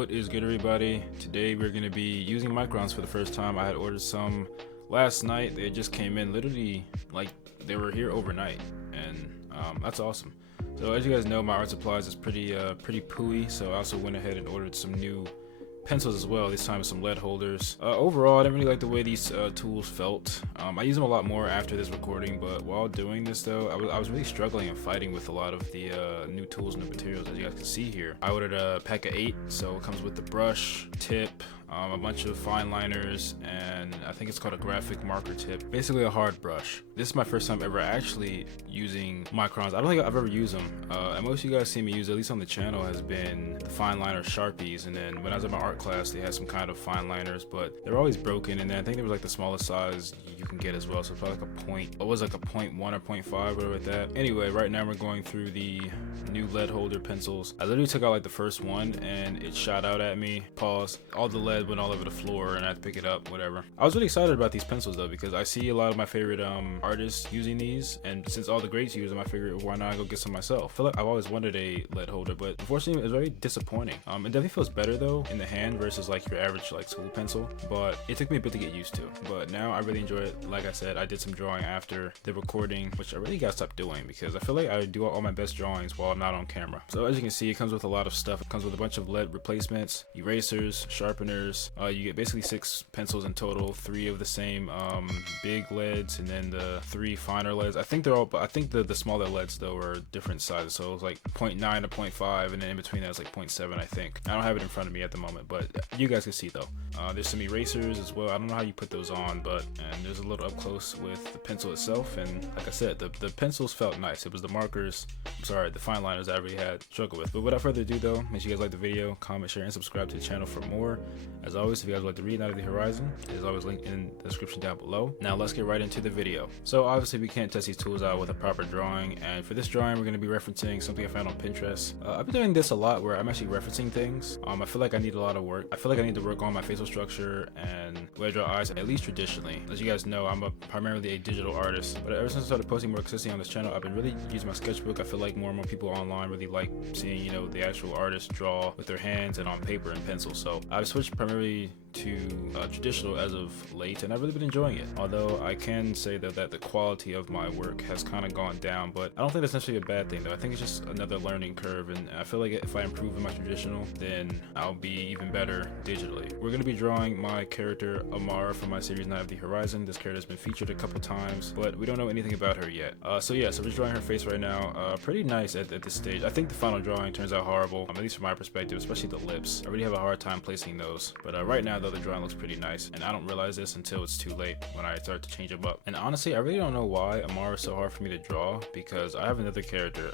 What is good, everybody? Today we're going to be using microns for the first time. I had ordered some last night. They just came in literally like they were here overnight, and that's awesome. So as you guys know, my art supplies is pretty pooey, so I also went ahead and ordered some new pencils as well, this time with some lead holders. Overall, I didn't really like the way these tools felt. I use them a lot more after this recording, but while doing this though, I was really struggling and fighting with a lot of the new tools and the materials, as you guys can see here. I ordered a pack of 8, so it comes with the brush, tip, a bunch of fine liners, and I think it's called a graphic marker tip. Basically a hard brush. This is my first time ever actually using microns. I don't think I've ever used them. And most of you guys see me use, at least on the channel, has been the fine liner Sharpies, and then when I was in my art class, they had some kind of fine liners, but they're always broken, and then I think there was like the smallest size you can get as well, so it's probably like a point, what was like a 0.1 or 0.5, whatever like that. Anyway, right now we're going through the new lead holder pencils. I literally took out like the first one, and it shot out at me, paused, all the lead went all over the floor, and I had to pick it up, whatever. I was really excited about these pencils though, because I see a lot of my favorite artists using these, and since all the greats use them, I figured why not go get some myself. I feel like I've always wanted a lead holder, but unfortunately it's very disappointing. It definitely feels better though in the hand versus like your average like school pencil, but it took me a bit to get used to. But now I really enjoy it. Like I said, I did some drawing after the recording, which I really gotta stop doing because I feel like I do all my best drawings while I'm not on camera. So as you can see, it comes with a lot of stuff. It comes with a bunch of lead replacements, erasers, sharpeners. You get basically 6 pencils in total, 3 of the same big leads, and then the 3 finer leads. I think they're all, but I think the smaller leads though are different sizes, so it's like 0.9 to 0.5, and then in between that's like 0.7. I think I don't have it in front of me at the moment, but you guys can see though. There's some erasers as well. I don't know how you put those on, but and there's a little up close with the pencil itself, and like I said, the pencils felt nice. It was the markers, I'm sorry, the fine liners I really had struggle with. But without further ado though, make sure you guys like the video, comment, share, and subscribe to the channel for more. As always, if you guys would like to read Night of the Horizon, there's always a link in the description down below. Now let's get right into the video. So obviously we can't test these tools out with a proper drawing, and for this drawing we're going to be referencing something I found on Pinterest. I've been doing this a lot where I'm actually referencing things. I feel like I need a lot of work. I feel like I need to work on my facial structure and the way I draw eyes, at least traditionally. As you guys know, I'm primarily a digital artist, but ever since I started posting more consistently on this channel, I've been really using my sketchbook. I feel like more and more people online really like seeing, you know, the actual artists draw with their hands and on paper and pencil. So I've switched primarily to traditional as of late, and I've really been enjoying it. Although I can say that the quality of my work has kind of gone down, but I don't think that's necessarily a bad thing though. I think it's just another learning curve, and I feel like if I improve in my traditional, then I'll be even better digitally. We're going to be drawing my character Amara from my series Night of the Horizon. This character has been featured a couple times, but we don't know anything about her yet. So we're just drawing her face right now. Pretty nice at this stage. I think the final drawing turns out horrible, at least from my perspective, especially the lips. I really have a hard time placing those, but right now though, the drawing looks pretty nice, and I don't realize this until it's too late when I start to change them up. And honestly, I really don't know why Amara is so hard for me to draw, because I have another character,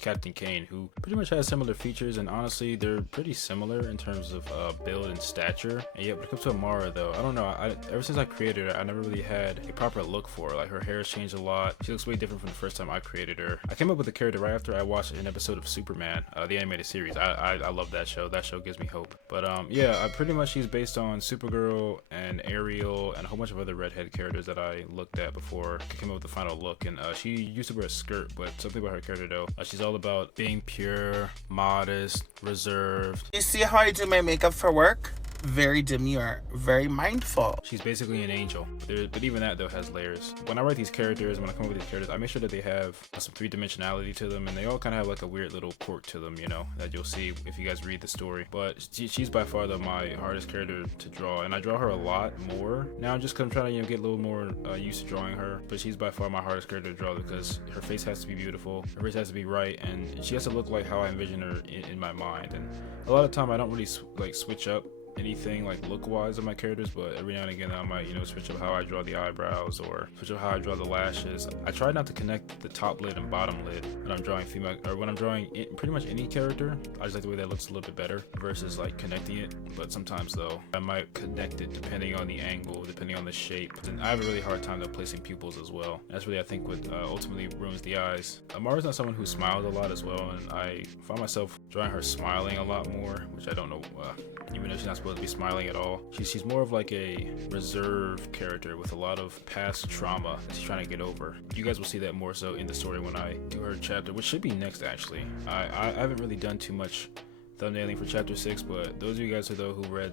Captain Kane, who pretty much has similar features, and honestly they're pretty similar in terms of build and stature. And yet when it comes to Amara though, I don't know, ever since I created her, I never really had a proper look for her. Like, her hair has changed a lot. She looks way different from the first time I created her. I came up with the character right after I watched an episode of Superman, the animated series. I love that show. That show gives me hope. But yeah, pretty much she's based on Supergirl and Ariel and a whole bunch of other redhead characters that I looked at before I came up with the final look. And she used to wear a skirt, but something about her character though, she's all about being pure, modest, reserved. You see how I do my makeup for work? Very demure, very mindful. She's basically an angel, but even that though has layers. When I write these characters, when I come up with these characters, I make sure that they have some 3-dimensionality to them, and they all kind of have like a weird little quirk to them, you know, that you'll see if you guys read the story. But she's by far though my hardest character to draw, and I draw her a lot more now just because I'm trying to, you know, get a little more used to drawing her. But she's by far my hardest character to draw because her face has to be beautiful, her face has to be right, and she has to look like how I envision her in my mind. And a lot of time I don't really like switch up anything like look wise of my characters, but every now and again I might, you know, switch up how I draw the eyebrows or switch up how I draw the lashes. I try not to connect the top lid and bottom lid when I'm drawing female, or when I'm drawing pretty much any character. I just like the way that looks a little bit better versus like connecting it. But sometimes though I might connect it depending on the angle, depending on the shape. And I have a really hard time though placing pupils as well. That's really, I think, what ultimately ruins the eyes. Amara's not someone who smiles a lot as well, and I find myself drawing her smiling a lot more, which I don't know, even though she's not supposed to be smiling at all. She's more of like a reserved character with a lot of past trauma that she's trying to get over. You guys will see that more so in the story when I do her chapter, which should be next actually. I haven't really done too much thumbnailing for chapter 6, but those of you guys who read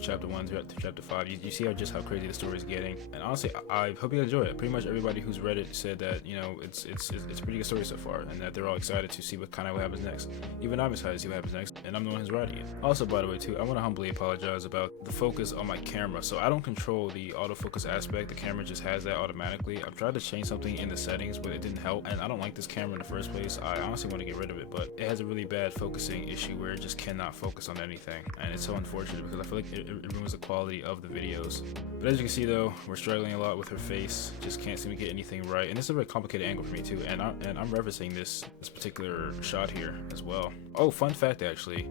chapter 1 to chapter 5, you see how crazy the story is getting. And honestly, I hope you enjoy it. Pretty much everybody who's read it said that, you know, it's a pretty good story so far, and that they're all excited to see what happens next. Even I'm excited to see what happens next, and I'm the one who's writing it. Also, by the way, too, I want to humbly apologize about the focus on my camera. So I don't control the autofocus aspect. The camera just has that automatically. I've tried to change something in the settings, but it didn't help, and I don't like this camera in the first place. I honestly want to get rid of it, but it has a really bad focusing issue where it just cannot focus on anything, and it's so unfortunate because I feel like it ruins the quality of the videos. But as you can see though, we're struggling a lot with her face, just can't seem to get anything right, and this is a very complicated angle for me too, and I'm referencing this particular shot here as well. Oh, fun fact actually,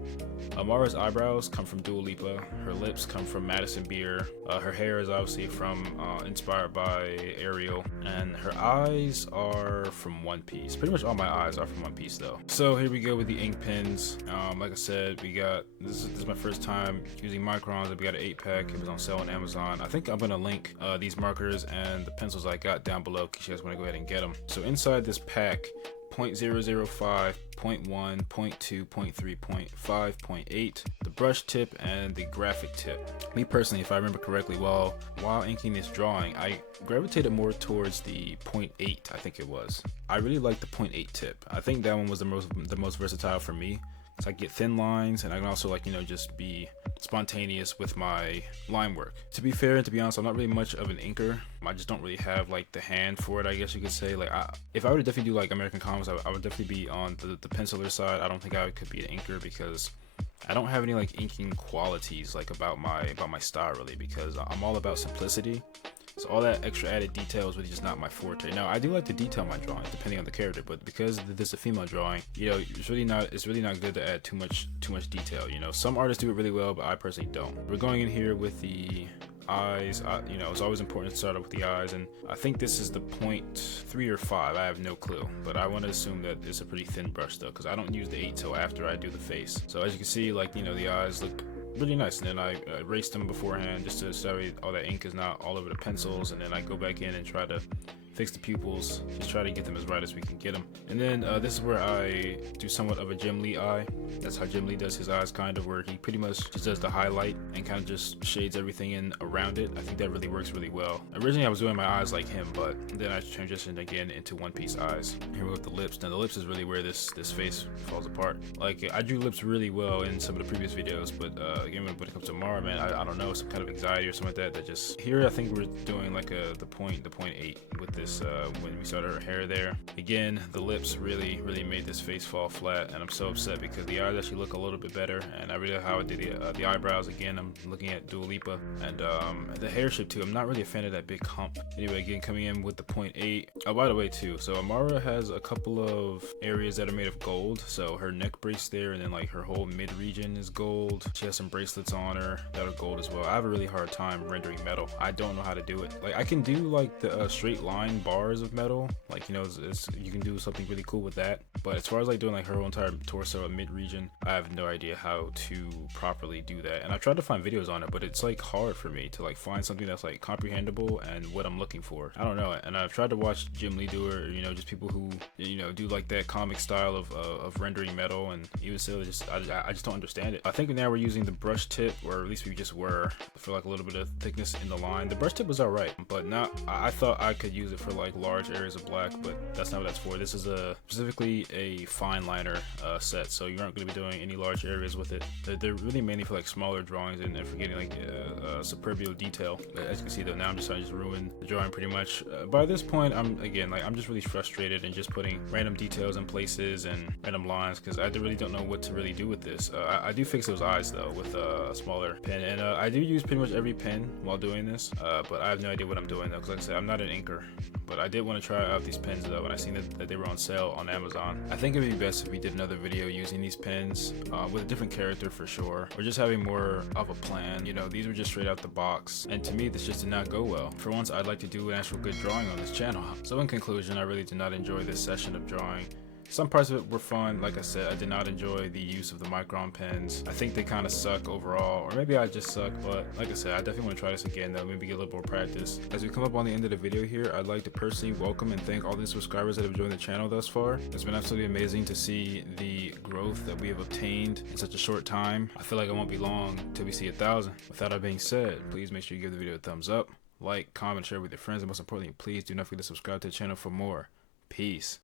Amara's eyebrows come from Dua Lipa, her lips come from Madison Beer, her hair is obviously from inspired by Ariel, and her eyes are from One Piece. Pretty much all my eyes are from One Piece though. So here we go with the ink pens. Like I said, we got this is my first time using Microns. We got an 8-pack. It was on sale on Amazon. I think I'm gonna link these markers and the pencils I got down below in case you guys want to go ahead and get them. So inside this pack, 0.005, 0.1, 0.2, 0.3, 0.5, 0.8, the brush tip and the graphic tip. Me personally, if I remember correctly, while inking this drawing, I gravitated more towards the 0.8, I think it was. I really like the 0.8 tip. I think that one was the most versatile for me. So I get thin lines, and I can also, like, you know, just be spontaneous with my line work. To be fair and to be honest, I'm not really much of an inker. I just don't really have like the hand for it, I guess you could say. Like, if I were to definitely do like American comics, I would definitely be on the penciler side. I don't think I could be an inker because I don't have any like inking qualities like about my style really, because I'm all about simplicity. So all that extra added detail is really just not my forte. Now I do like to detail my drawings depending on the character, but because this is a female drawing, you know, it's really not good to add too much detail. You know, some artists do it really well, but I personally don't. We're going in here with the eyes. You know, it's always important to start off with the eyes, and I think this is the 0.3 or 5. I have no clue, but I want to assume that it's a pretty thin brush though, because I don't use the 8 till after I do the face. So as you can see, like, you know, the eyes look really nice, and then I erased them beforehand just to so all that ink is not all over the pencils, and then I go back in and try to fix the pupils, just try to get them as right as we can get them. And then this is where I do somewhat of a Jim Lee eye. That's how Jim Lee does his eyes, kind of, where he pretty much just does the highlight and kind of just shades everything in around it. I think that really works really well. Originally I was doing my eyes like him, but then I transitioned again into One Piece eyes. Here we go with the lips. Now the lips is really where this face falls apart. Like, I drew lips really well in some of the previous videos, but again, when it comes to Mara, man, I don't know, some kind of anxiety or something like that just here. I think we're doing like the 0.8 with this. When we started her hair there. Again, the lips really made this face fall flat, and I'm so upset because the eyes actually look a little bit better, and I really like how I did the eyebrows. Again, I'm looking at Dua Lipa, and the hair shape too. I'm not really a fan of that big hump. Anyway, again, coming in with the 0.8. Oh, by the way too, so Amara has a couple of areas that are made of gold. So her neck brace there, and then like her whole mid region is gold. She has some bracelets on her that are gold as well. I have a really hard time rendering metal. I don't know how to do it. Like, I can do like the straight line bars of metal, like, you know, you can do something really cool with that, but as far as like doing like her whole entire torso and mid region, I have no idea how to properly do that. And I've tried to find videos on it, but it's like hard for me to like find something that's like comprehensible and what I'm looking for. I don't know. And I've tried to watch Jim Lee do it, or, you know, just people who, you know, do like that comic style of rendering metal, and even still, I just don't understand it. I think now we're using the brush tip, or at least we just were, for like a little bit of thickness in the line. The brush tip was alright, but not, I thought I could use it for like large areas of black, but that's not what that's for. This is specifically a fine liner set, so you aren't going to be doing any large areas with it. They're really mainly for like smaller drawings and for getting like superbly detail. But as you can see though, now I'm just trying to ruin the drawing pretty much. By this point, I'm just really frustrated and just putting random details in places and random lines, because I really don't know what to really do with this. I do fix those eyes though with a smaller pen, and I do use pretty much every pen while doing this, but I have no idea what I'm doing though, because like I said, I'm not an inker. But I did want to try out these pens though, and I seen that they were on sale on Amazon. I think it would be best if we did another video using these pens with a different character for sure, or just having more of a plan. You know, these were just straight out the box, and to me this just did not go well. For once, I'd like to do an actual good drawing on this channel. So in conclusion, I really did not enjoy this session of drawing. Some parts of it were fun. Like I said, I did not enjoy the use of the Micron pens. I think they kind of suck overall, or maybe I just suck, but like I said, I definitely want to try this again though, maybe get a little more practice. As we come up on the end of the video here, I'd like to personally welcome and thank all the subscribers that have joined the channel thus far. It's been absolutely amazing to see the growth that we have obtained in such a short time. I feel like it won't be long till we see 1,000. With that being said, please make sure you give the video a thumbs up, like, comment, share with your friends, and most importantly, please do not forget to subscribe to the channel for more. Peace.